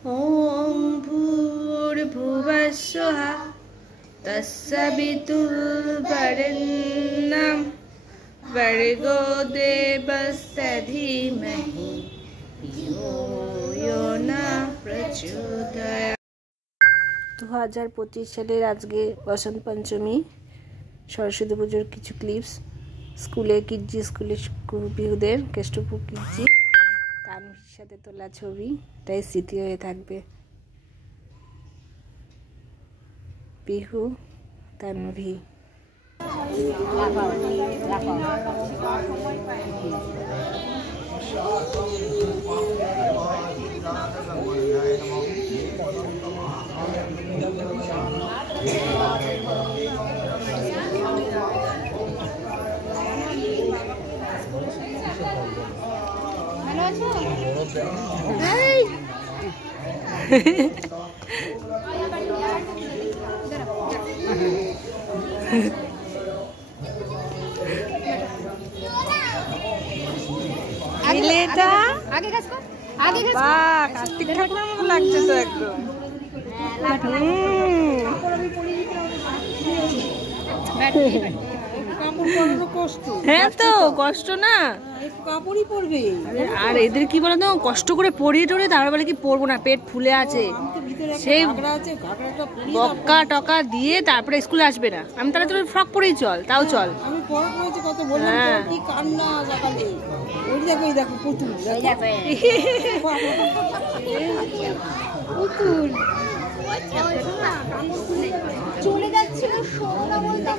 ॐ भूर्भुवस्सुः तत्सवितुर्वरेण्यं भर्गो देवस्य धीमहि धियो यो न प्रचोदयात्। 2025 সালের আজকে বসন্ত পঞ্চমী, সরস্বতী পুজোর কিছু ক্লিপস, স্কুলে কিডজি স্কুলে বিহুদের কেষ্টপুর কিডজি তানভীর সাথে তোলা ছবি, তাই স্মৃতি হয়ে থাকবে। বিহু তানভী। কার্তিক ঠাকুরের মতো লাগছে তো একদম। হ্যাঁ তো কষ্ট না, কাপড়ই পরবে। আর এদের কি বলতো, কষ্ট করে পরিয়ে টরে তারপর বলে কি পরবো না, পেট ফুলে আছে, সেই বক্কা টকা দিয়ে তারপরে স্কুলে আসবে না। আমি তাহলে তোর ফ্রক পরেই চল, তাও চল। চলে যাচ্ছিল সোনা বলতে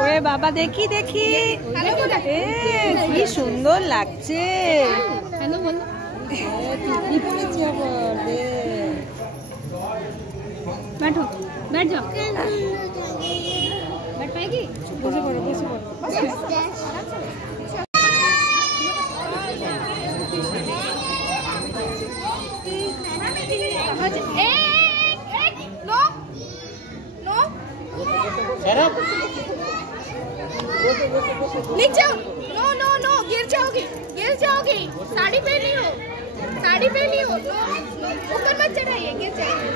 ওরে বাবা, দেখি দেখি কি সুন্দর লাগছে। बैठो, बैठ जाओ, बैठ पाएगी? बसे पड़ो, बसे पड़ो। नो, नो, नीचे, नो नो नो, गिर जाओगी, गिर जाओगी। साड़ी पहनी हो, साड़ी पहनी हो, ऊपर मत चढ़ाइए, गिर जाएगी।